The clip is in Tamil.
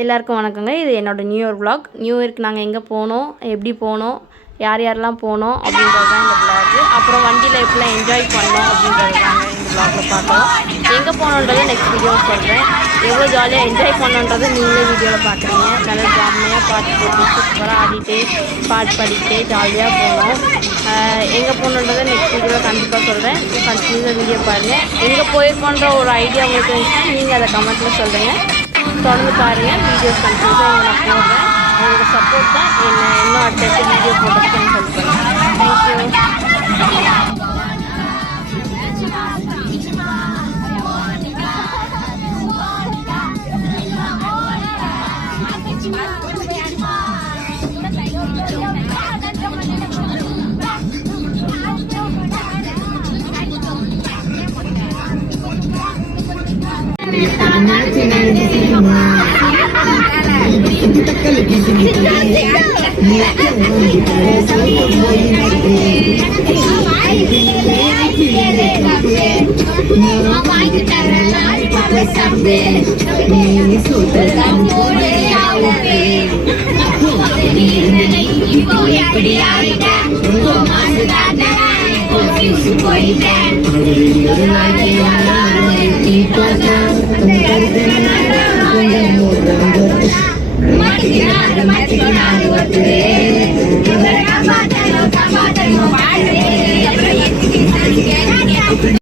எல்லாருக்கும் வணக்கங்க. இது என்னோட நியூ இயர் vlog. நியூ இயர்க்கு நாங்கள் எங்கே போனோம், எப்படி போனோம், யார் யாரெல்லாம் போனோம் அப்படின்றது தான் இந்த vlog. அப்புறம் வண்டியில் எப்படிலாம் என்ஜாய் பண்ணோம் அப்படின்றது தாங்க இந்த vlogல பார்க்கலாம். எங்கே போனோன்றதை நெக்ஸ்ட் வீடியோவில் சொல்கிறேன். எவ்வளோ ஜாலியாக என்ஜாய் பண்ணோன்றதை நீங்களே வீடியோவில் பார்க்குறீங்க. நல்லா ஜாலியாக பாட்டு போட்டு சூப்பராக ஆடிட்டு பாட்டு பாடிக்கிட்டே ஜாலியாக போனோம். எங்கே போகணுன்றதை நெக்ஸ்ட் வீடியோவில் கண்டிப்பாக சொல்கிறேன். கண்டினியூஸாக வீடியோ பாருங்கள். எங்கே போயிருக்கோன்ற ஒரு ஐடியா உங்களுக்கு இருந்துச்சுன்னா நீங்கள் அதை கமெண்ட்டில் சொல்லுங்கள். தொடர்ந்து பாருங்கள். வீடியோஸ் கண்டினியூஸாக நான் போடுறேன். உங்களோட சப்போர்ட் தான் என்ன இன்னும் அடுத்தடுத்து வீடியோ போடுறதுக்கு ஹெல்ப் பண்ணுங்கள். தேங்க்யூ.